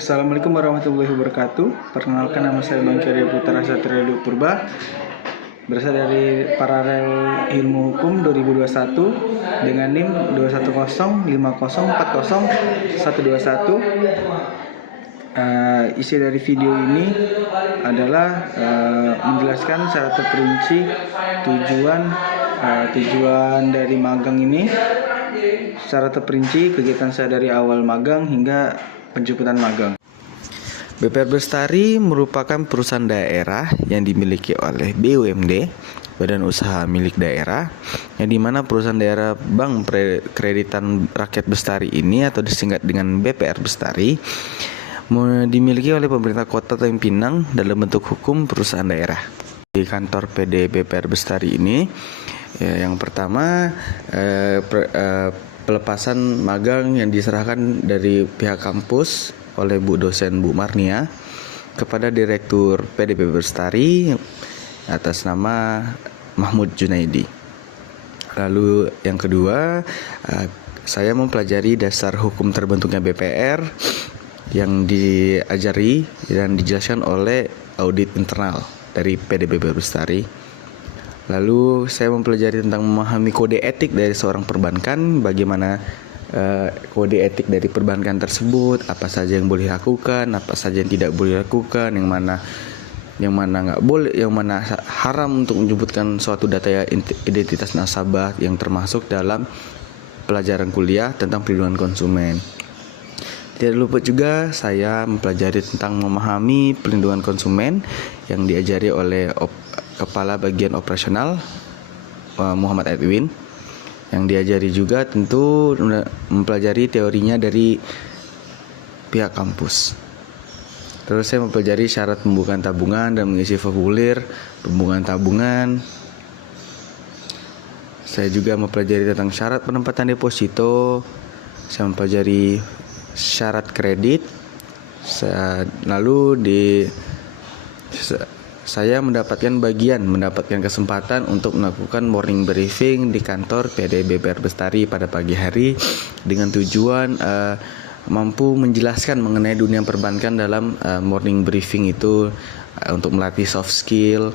Assalamualaikum warahmatullahi wabarakatuh. Perkenalkan, nama saya Bang Kiri Putra Satria Purba, berasal dari Paralel Ilmu Hukum 2021 dengan NIM 21050404121. Isi dari video ini adalah menjelaskan secara terperinci tujuan dari magang ini, secara terperinci kegiatan saya dari awal magang hingga penjemputan magang. BPR Bestari merupakan perusahaan daerah yang dimiliki oleh BUMD, Badan Usaha Milik Daerah, yang dimana perusahaan daerah Bank Kreditan Rakyat Bestari ini atau disingkat dengan BPR Bestari dimiliki oleh pemerintah Kota Tanjung Pinang dalam bentuk hukum perusahaan daerah. Di kantor PD BPR Bestari ini, yang pertama pelepasan magang yang diserahkan dari pihak kampus oleh Bu dosen Bu Marnia kepada Direktur PDB Bestari atas nama Mahmud Junaidi. Lalu yang kedua, saya mempelajari dasar hukum terbentuknya BPR yang diajari dan dijelaskan oleh audit internal dari PDB Bestari. Lalu saya mempelajari tentang memahami kode etik dari seorang perbankan, bagaimana kode etik dari perbankan tersebut, apa saja yang boleh dilakukan, apa saja yang tidak boleh dilakukan, yang mana nggak boleh, yang mana haram untuk menyebutkan suatu data identitas nasabah, yang termasuk dalam pelajaran kuliah tentang perlindungan konsumen. Tidak lupa juga saya mempelajari tentang memahami perlindungan konsumen yang diajari oleh Kepala Bagian Operasional Muhammad Edwin, yang diajari juga tentu mempelajari teorinya dari pihak kampus. Terus saya mempelajari syarat pembukaan tabungan dan mengisi formulir pembukaan tabungan. Saya juga mempelajari tentang syarat penempatan deposito. Saya mempelajari syarat kredit. Saya mendapatkan kesempatan untuk melakukan morning briefing di kantor PD BPR Bestari pada pagi hari dengan tujuan mampu menjelaskan mengenai dunia perbankan dalam morning briefing itu, untuk melatih soft skill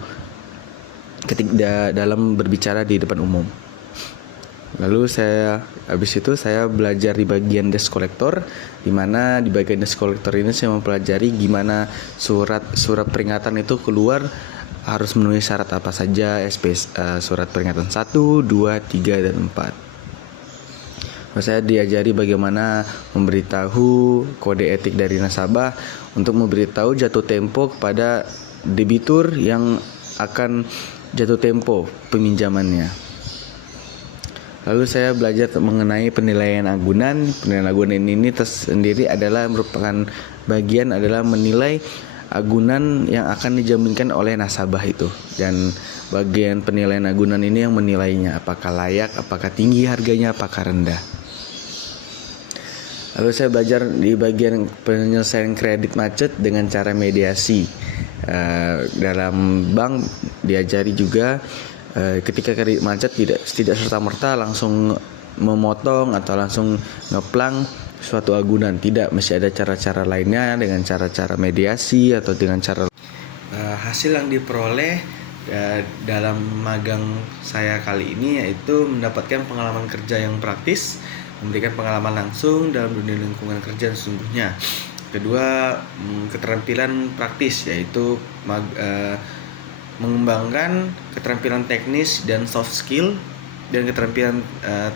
ketika dalam berbicara di depan umum. Lalu habis itu saya belajar di bagian desk collector, di mana di bagian desk collector ini saya mempelajari gimana surat peringatan itu keluar harus memenuhi syarat apa saja, surat peringatan 1, 2, 3, dan 4. Lalu saya diajari bagaimana memberitahu kode etik dari nasabah untuk memberitahu jatuh tempo kepada debitur yang akan jatuh tempo peminjamannya. Lalu saya belajar mengenai penilaian agunan. Penilaian agunan ini tersendiri merupakan bagian menilai agunan yang akan dijaminkan oleh nasabah itu. Dan bagian penilaian agunan ini yang menilainya, apakah layak, apakah tinggi harganya, apakah rendah. Lalu saya belajar di bagian penyelesaian kredit macet dengan cara mediasi. Dalam bank diajari juga ketika kredit macet tidak serta-merta langsung memotong atau langsung ngeplang suatu agunan. Tidak, mesti ada cara-cara lainnya dengan cara-cara mediasi atau dengan cara hasil yang diperoleh dalam magang saya kali ini yaitu mendapatkan pengalaman kerja yang praktis, memberikan pengalaman langsung dalam dunia lingkungan kerja sesungguhnya. Kedua, keterampilan praktis yaitu mengembangkan keterampilan teknis dan soft skill, dan keterampilan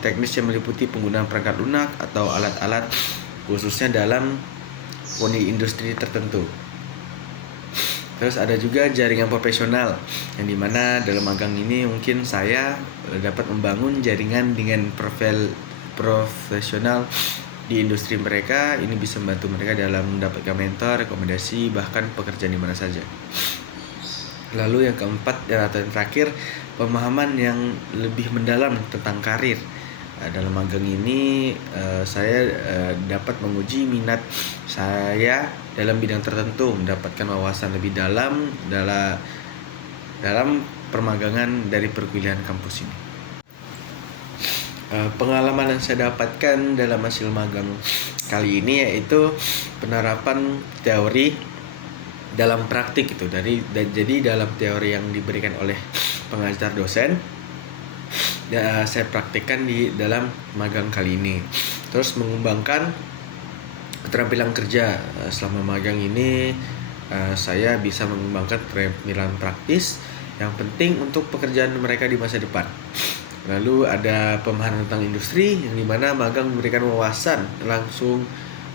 teknis yang meliputi penggunaan perangkat lunak atau alat-alat khususnya dalam industri tertentu. Terus ada juga jaringan profesional, yang dimana dalam magang ini mungkin saya dapat membangun jaringan dengan profil profesional di industri mereka. Ini bisa membantu mereka dalam mendapatkan mentor, rekomendasi, bahkan pekerjaan di mana saja. Lalu yang keempat atau yang terakhir, pemahaman yang lebih mendalam tentang karir. Dalam magang ini saya dapat menguji minat saya dalam bidang tertentu, mendapatkan wawasan lebih dalam permagangan dari perkuliahan kampus ini. Pengalaman yang saya dapatkan dalam hasil magang kali ini, yaitu penerapan teori dalam praktik itu. Jadi dalam teori yang diberikan oleh pengajar dosen, saya praktikkan di dalam magang kali ini. Terus mengembangkan keterampilan kerja. Selama magang ini saya bisa mengembangkan keterampilan praktis yang penting untuk pekerjaan mereka di masa depan. Lalu ada pemahaman tentang industri, yang dimana magang memberikan wawasan langsung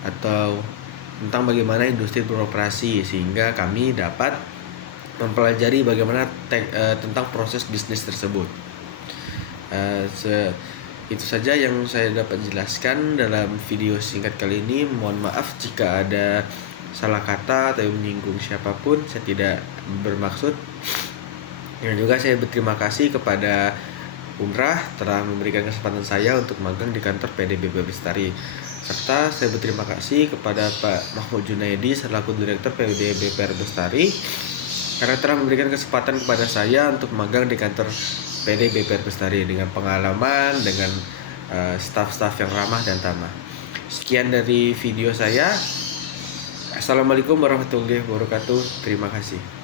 atau tentang bagaimana industri beroperasi, sehingga kami dapat mempelajari bagaimana tentang proses bisnis tersebut. Itu saja yang saya dapat jelaskan dalam video singkat kali ini. Mohon maaf jika ada salah kata atau menyinggung siapapun, saya tidak bermaksud. Dan juga saya berterima kasih kepada Umrah telah memberikan kesempatan saya untuk magang di kantor PDBP Bestari. Serta saya berterima kasih kepada Pak Mahmud Junaidi selaku Direktur PDBP Bestari karena telah memberikan kesempatan kepada saya untuk magang di kantor PDBP Bestari dengan pengalaman, dengan staf-staf yang ramah dan tamah. Sekian dari video saya. Assalamualaikum warahmatullahi wabarakatuh. Terima kasih.